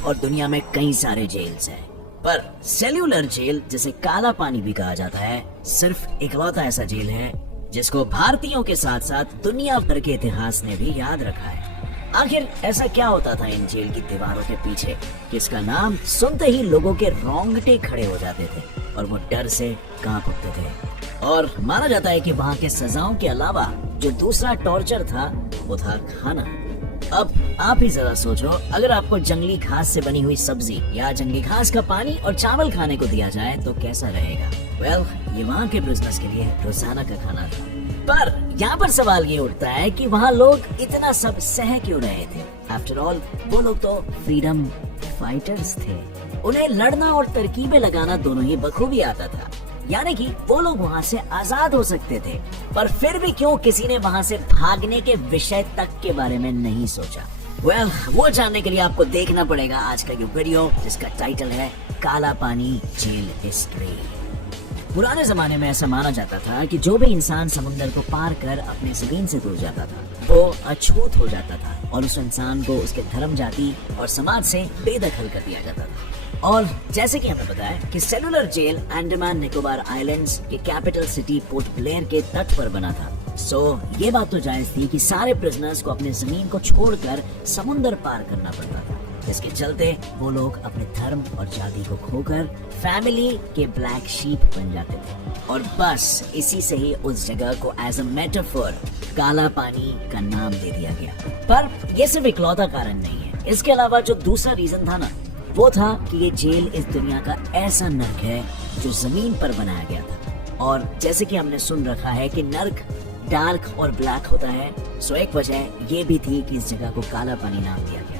और दुनिया में कई सारे जेल्स हैं, पर सेल्यूलर जेल, जिसे काला पानी भी कहा जाता है, सिर्फ इकलौता ऐसा जेल है जिसको भारतीयों के साथ साथ दुनिया भर के इतिहास ने भी याद रखा है। आखिर ऐसा क्या होता था इन जेल की दीवारों के पीछे, जिसका नाम सुनते ही लोगों के रोंगटे खड़े हो जाते थे और वो डर से कांप उठते थे। और माना जाता है कि वहाँ के सजाओं के अलावा जो दूसरा टॉर्चर था वो था खाना। अब आप ही जरा सोचो, अगर आपको जंगली घास से बनी हुई सब्जी या जंगली घास का पानी और चावल खाने को दिया जाए तो कैसा रहेगा? ये वहाँ के बिजनेस के लिए रोजाना का खाना था। पर यहाँ पर सवाल ये उठता है कि वहाँ लोग इतना सब सह क्यों रहे थे? आफ्टर ऑल वो लोग तो फ्रीडम फाइटर्स थे, उन्हें लड़ना और तरकीबें लगाना दोनों ही बखूबी आता था, यानी कि वो लोग वहाँ से आजाद हो सकते थे। पर फिर भी क्यों किसी ने वहाँ से भागने के विषय तक के बारे में नहीं सोचा? वो जानने के लिए आपको देखना पड़ेगा आज का ये वीडियो, जिसका टाइटल है काला पानी जेल हिस्ट्री। पुराने जमाने में ऐसा माना जाता था कि जो भी इंसान समुद्र को पार कर अपने जमीन से दूर जाता था वो अछूत हो जाता था और उस इंसान को उसके धर्म, जाति और समाज से बेदखल कर दिया जाता था। और जैसे कि हमें पता है कि cellular jail Andaman Nicobar islands के कैपिटल सिटी पोर्ट ब्लेयर के तट पर बना था। ये बात तो जायज थी कि सारे प्रिजनर्स को अपने जमीन को छोड़कर समुद्र पार करना पड़ता था, जिसके चलते वो लोग अपने धर्म और जाति को खोकर फैमिली के ब्लैक शीप बन जाते थे। और बस इसी से ही उस जगह को एज अ मेटाफर काला पानी का नाम दे दिया गया। पर ये सिर्फ इकलौता कारण नहीं है, इसके अलावा जो दूसरा रीजन था ना, वो था कि ये जेल इस दुनिया का ऐसा नर्क है जो जमीन पर बनाया गया था। और जैसे कि हमने सुन रखा है कि नर्क डार्क और ब्लैक होता है, एक वजह ये भी थी कि इस जगह को काला पानी नाम दिया गया।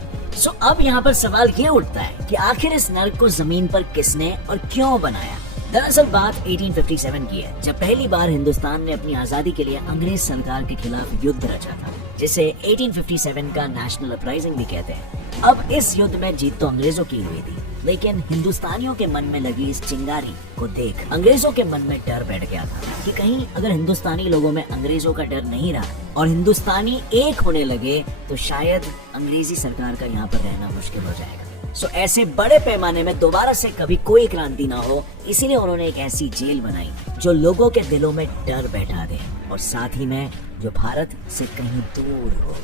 अब यहाँ पर सवाल ये उठता है कि आखिर इस नर्क को जमीन पर किसने और क्यों बनाया? दरअसल बात 1857 की है, जब पहली बार हिंदुस्तान ने अपनी आजादी के लिए अंग्रेज सरकार के खिलाफ युद्ध रचा था, जिसे 1857 का नेशनल अपराइजिंग भी कहते हैं। अब इस युद्ध में जीत तो अंग्रेजों की हुई थी, लेकिन हिंदुस्तानियों के मन में लगी इस चिंगारी को देख अंग्रेजों के मन में डर बैठ गया था कि कहीं अगर हिंदुस्तानी लोगों में अंग्रेजों का डर नहीं रहा और हिंदुस्तानी एक होने लगे तो शायद अंग्रेजी सरकार का यहाँ पर रहना मुश्किल हो जाएगा। ऐसे बड़े पैमाने में दोबारा से कभी कोई क्रांति ना हो, इसीलिए उन्होंने एक ऐसी जेल बनाई जो लोगों के दिलों में डर बैठा दे और साथ ही में जो भारत से कहीं दूर हो।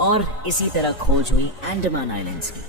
और इसी तरह खोज हुई अंडमान आइलैंड्स की।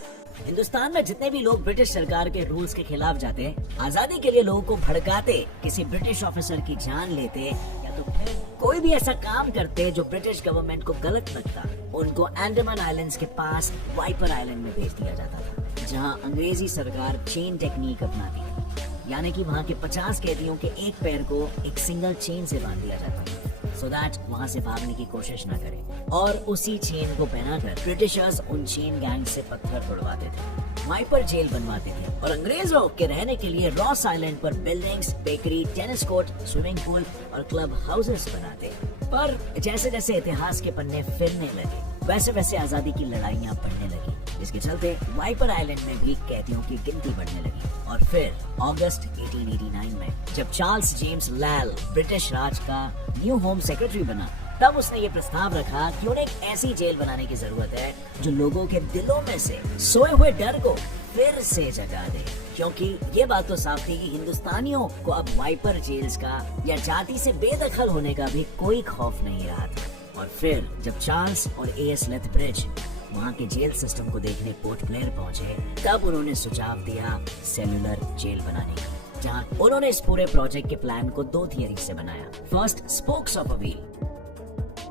हिंदुस्तान में जितने भी लोग ब्रिटिश सरकार के रूल्स के खिलाफ जाते, आजादी के लिए लोगों को भड़काते, किसी ब्रिटिश ऑफिसर की जान लेते या तो फिर कोई भी ऐसा काम करते जो ब्रिटिश गवर्नमेंट को गलत लगता, उनको अंडमान आइलैंड्स के पास वाइपर आइलैंड में भेज दिया जाता था, जहां अंग्रेजी सरकार चेन टेक्निक अपनाती थी, यानी कि वहां के 50 कैदियों के एक पैर को एक सिंगल चेन से बांध दिया जाता था सो दैट वहां से भागने की कोशिश न करें। और उसी चेन को पहनाकर ब्रिटिशर्स उन चेन गैंग से पत्थर तोड़वाते थे, वाइपर जेल बनवाते थे और अंग्रेजों के रहने के लिए रॉस आइलैंड पर buildings, bakery, tennis court, swimming pool और क्लब हाउसेस बनाते। पर जैसे जैसे इतिहास के पन्ने फिरने लगे, वैसे वैसे आजादी की लड़ाइयाँ बढ़ने लगी, जिसके चलते वाइपर आइलैंड में भी कैदियों की गिनती बढ़ने लगी। और फिर अगस्त 1889 में जब चार्ल्स जेम्स लैल ब्रिटिश राज का न्यू होम सेक्रेटरी बना, तब उसने ये प्रस्ताव रखा कि उन्हें एक ऐसी जेल बनाने की जरूरत है जो लोगों के दिलों में से सोए हुए डर को फिर से जगा दे। क्योंकि ये बात तो साफ थी कि हिंदुस्तानियों को अब वाइपर जेल्स का या जाति से बेदखल होने का भी कोई खौफ नहीं रहा था। और फिर जब चार्ल्स और एएस लेथब्रिज वहाँ के जेल सिस्टम को देखने पोर्ट ब्लेयर पहुंचे, तब उन्होंने सुझाव दिया सेल्यूलर जेल बनाने का, जहां उन्होंने इस पूरे प्रोजेक्ट के प्लान को 2 थियरी से बनाया। First, spokes of a wheel,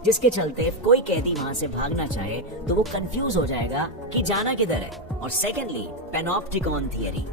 जिसके चलते कोई कैदी वहां से भागना चाहे तो वो कंफ्यूज हो जाएगा कि जाना किधर है। और सेकेंडली, पैनोप्टिकॉन थियरी,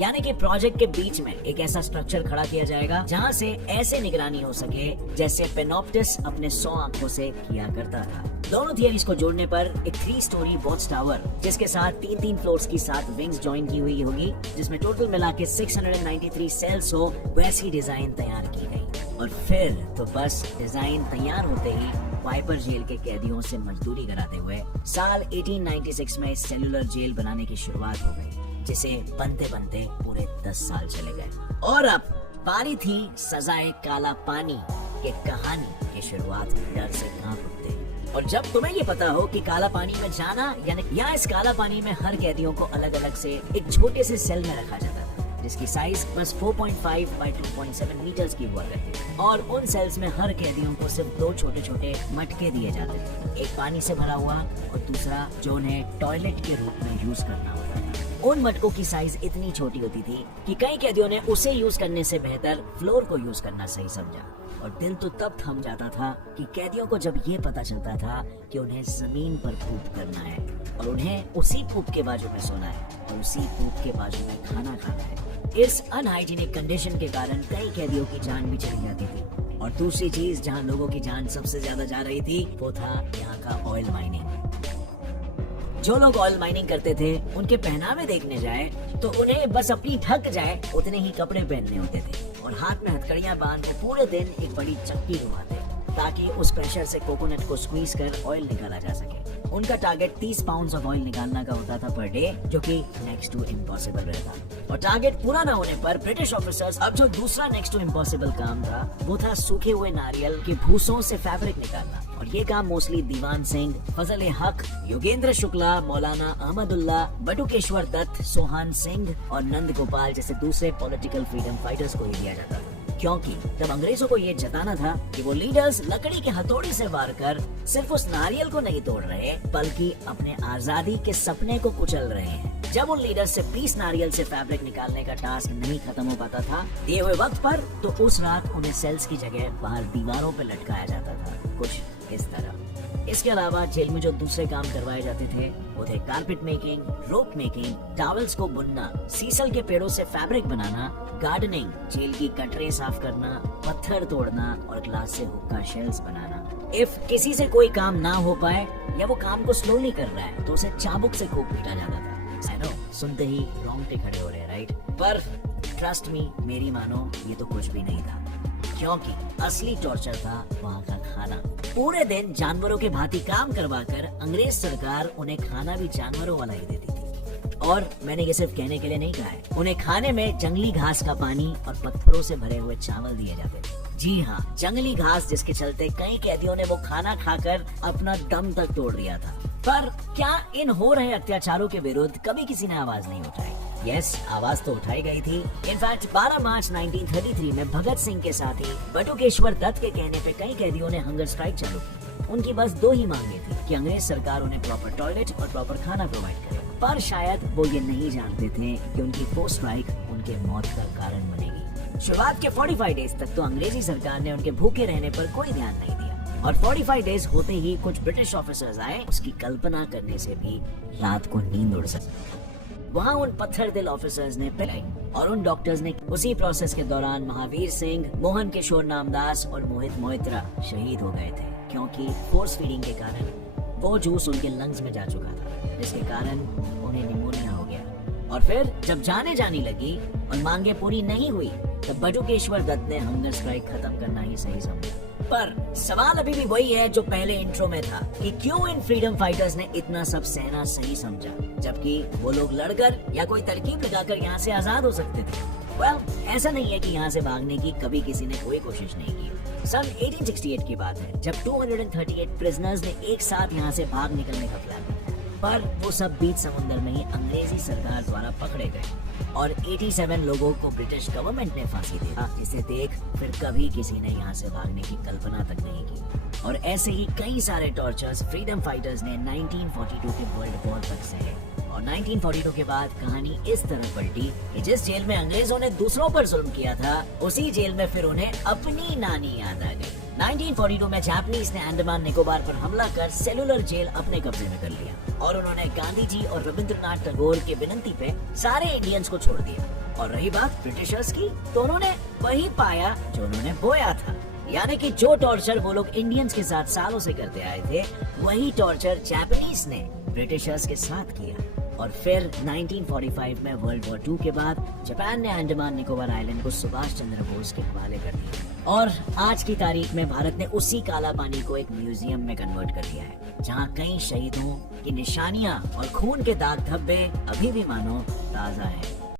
यानी कि प्रोजेक्ट के बीच में एक ऐसा स्ट्रक्चर खड़ा किया जाएगा जहां से ऐसे निगरानी हो सके जैसे पेनोप्टिस अपने 100 आंखों से किया करता था। दोनों थियरीज को जोड़ने पर एक 3 स्टोरी वॉच टावर, जिसके साथ 3-3 फ्लोर्स की 7 विंग्स ज्वाइन की हुई होगी, जिसमें टोटल मिला के 693 सेल्स हो, वैसी डिजाइन तैयार की गई। और फिर तो बस डिजाइन तैयार होते ही वाइपर जेल के कैदियों से मजदूरी कराते हुए साल 1896 में सेल्यूलर जेल बनाने की शुरुआत हो गई, जिसे बनते बनते पूरे 10 साल चले गए। और अब बारी थी सजाए काला पानी के कहानी की शुरुआत। डर से कांप उठते और जब तुम्हें ये पता हो कि काला पानी में जाना यानी यहाँ इस काला पानी में हर कैदियों को अलग अलग से एक छोटे से सेल में रखा जाता था, जिसकी साइज बस 4.5 बाय 2.7 मीटर्स की हुआ करती थी। और उन सेल्स में हर कैदियों को सिर्फ 2 छोटे छोटे मटके दिए जाते थे, एक पानी से भरा हुआ और दूसरा जो उन्हें टॉयलेट के रूप में यूज करना होता था। उन मटकों की साइज इतनी छोटी होती थी कि कई कैदियों ने उसे यूज करने से बेहतर फ्लोर को यूज करना सही समझा। और दिल तो तब थम जाता था कि कैदियों को जब ये पता चलता था कि उन्हें जमीन पर पूप करना है और उन्हें उसी पूप के बाजू में सोना है और उसी पूप के बाजू में खाना खाना है। इस अनहाइजीनिक कंडीशन के कारण कई कैदियों की जान भी चली जाती थी। और दूसरी चीज जहाँ लोगों की जान सबसे ज्यादा जा रही थी वो था यहाँ का ऑयल माइनिंग। जो लोग ऑयल माइनिंग करते थे उनके पहनावे देखने जाए तो उन्हें बस अपनी ढक जाए उतने ही कपड़े पहनने होते थे और हाथ में हथकड़ियां बांध के पूरे दिन एक बड़ी चक्की घुमाते ताकि उस प्रेशर से कोकोनट को स्क्वीज कर ऑयल निकाला जा सके। उनका टारगेट 30 पाउंड्स ऑफ ऑयल निकालना का होता था पर डे, जो कि नेक्स्ट टू इम्पॉसिबल रहता। और टारगेट पूरा ना होने पर ब्रिटिश ऑफिसर्स अब जो दूसरा नेक्स्ट टू इम्पॉसिबल काम था वो था सूखे हुए नारियल के भूसों से फैब्रिक निकालना। और ये काम मोस्टली दीवान सिंह, फजल हक, योगेंद्र शुक्ला, मौलाना अहमदुल्ला, बटुकेश्वर दत्त, सोहान सिंह और नंद गोपाल जैसे दूसरे पॉलिटिकल फ्रीडम फाइटर्स को ही दिया जाता था, क्योंकि जब अंग्रेजों को ये जताना था कि वो लीडर्स लकड़ी के हथौड़े से वार कर सिर्फ उस नारियल को नहीं तोड़ रहे बल्कि अपने आजादी के सपने को कुचल रहे हैं। जब उन लीडर्स से 20 नारियल से फैब्रिक निकालने का टास्क नहीं खत्म हो पाता था दिए हुए वक्त पर, तो उस रात उन्हें सेल्स की जगह बाहर दीवारों पर लटकाया जाता था, कुछ इस तरह। इसके अलावा जेल में जो दूसरे काम करवाए जाते थे वो थे कारपेट मेकिंग, रोप मेकिंग, टॉवल्स को बुनना, सीसल के पेड़ों से फैब्रिक बनाना, गार्डनिंग, जेल की गटरें साफ करना, पत्थर तोड़ना और ग्लास से हुक्का शेल्स बनाना। इफ किसी से कोई काम ना हो पाए या वो काम को स्लोली कर रहा है तो उसे चाबुक से खूब पीटा जाता था। I know, सुनते ही रोंगटे खड़े हो रहे, राइट? पर ट्रस्ट मी, मेरी मानो, ये तो कुछ भी नहीं था, क्योंकि असली टॉर्चर था वहाँ का खाना। पूरे दिन जानवरों के भांति काम करवाकर अंग्रेज सरकार उन्हें खाना भी जानवरों वाला ही देती थी। और मैंने ये सिर्फ कहने के लिए नहीं कहा है, उन्हें खाने में जंगली घास का पानी और पत्थरों से भरे हुए चावल दिए जाते थे। जी हाँ, जंगली घास, जिसके चलते कई कैदियों ने वो खाना खाकर अपना दम तक तोड़ दिया था। पर क्या इन हो रहे अत्याचारों के विरुद्ध कभी किसी ने आवाज नहीं उठाई? यस, आवाज तो उठाई गई थी। इनफैक्ट 12 मार्च 1933 में भगत सिंह के साथी बटुकेश्वर दत्त के कहने पे कई कैदियों ने हंगर स्ट्राइक चालू की। उनकी बस 2 ही मांगे थी कि अंग्रेज सरकार उन्हें प्रॉपर टॉयलेट और प्रॉपर खाना प्रोवाइड करे। पर शायद वो ये नहीं जानते थे कि उनकी वो स्ट्राइक उनके मौत का कारण बनेगी। शुरुआत के 45 डेज तक तो अंग्रेजी सरकार ने उनके भूखे रहने पर कोई ध्यान नहीं दिया और 45 डेज होते ही कुछ ब्रिटिश ऑफिसर्स आए। उसकी कल्पना करने से भी रात को नींद उड़ सकती। वहाँ उन पत्थर दिल ऑफिसर्स ने पिलाई और उन डॉक्टर्स ने उसी प्रोसेस के दौरान महावीर सिंह, मोहन किशोर नामदास और मोहित मोइत्रा शहीद हो गए थे, क्योंकि फोर्स फीडिंग के कारण वो जूस उनके लंग्स में जा चुका था, जिसके कारण उन्हें निमोनिया हो गया। और फिर जब जाने जानी लगी और मांगे पूरी नहीं हुई तब बटुकेश्वर दत्त ने हंगर स्ट्राइक खत्म करना ही सही समझा। पर सवाल अभी भी वही है जो पहले इंट्रो में था कि क्यों इन फ्रीडम फाइटर्स ने इतना सब सहना सही समझा, जबकि वो लोग लड़कर या कोई तरकीब लगाकर यहाँ से आजाद हो सकते थे। ऐसा नहीं है कि यहाँ से भागने की कभी किसी ने कोई कोशिश नहीं की। सन 1868 की बात है जब 238 प्रिजनर्स ने एक साथ यहाँ से भाग निकलने का प्लान किया, पर वो सब बीच समुद्र में ही अंग्रेजी सरकार द्वारा पकड़े गए और 87 लोगों को ब्रिटिश गवर्नमेंट ने फांसी दी, जिसे देख फिर कभी किसी ने यहाँ से भागने की कल्पना तक नहीं की। और ऐसे ही कई सारे टॉर्चर्स फ्रीडम फाइटर्स ने 1942 के वर्ल्ड वॉर तक सहे। और 1942 के बाद कहानी इस तरह पलटी कि जिस जेल में अंग्रेजों ने दूसरों पर जुल्म किया था उसी जेल में फिर उन्हें अपनी नानी याद आ गई। 1942 में जापानीज ने अंडमान निकोबार पर हमला कर सेलुलर जेल अपने कब्जे में कर लिया और उन्होंने गांधी जी और रविंद्रनाथ टैगोर की विनती पे सारे इंडियंस को छोड़ दिया। और रही बात ब्रिटिशर्स की, तो उन्होंने वही पाया जो उन्होंने बोया था, यानी कि जो टॉर्चर वो लोग इंडियंस के साथ सालों से करते आए थे वही टॉर्चर जापानीज ने ब्रिटिशर्स के साथ किया। और फिर 1945 में वर्ल्ड वॉर 2 के बाद जापान ने अंडमान निकोबार आइलैंड को सुभाष चंद्र बोस के हवाले कर दिया और आज की तारीख में भारत ने उसी काला पानी को एक म्यूजियम में कन्वर्ट कर दिया है, जहां कई शहीदों की निशानियां और खून के दाग धब्बे अभी भी मानो ताजा है।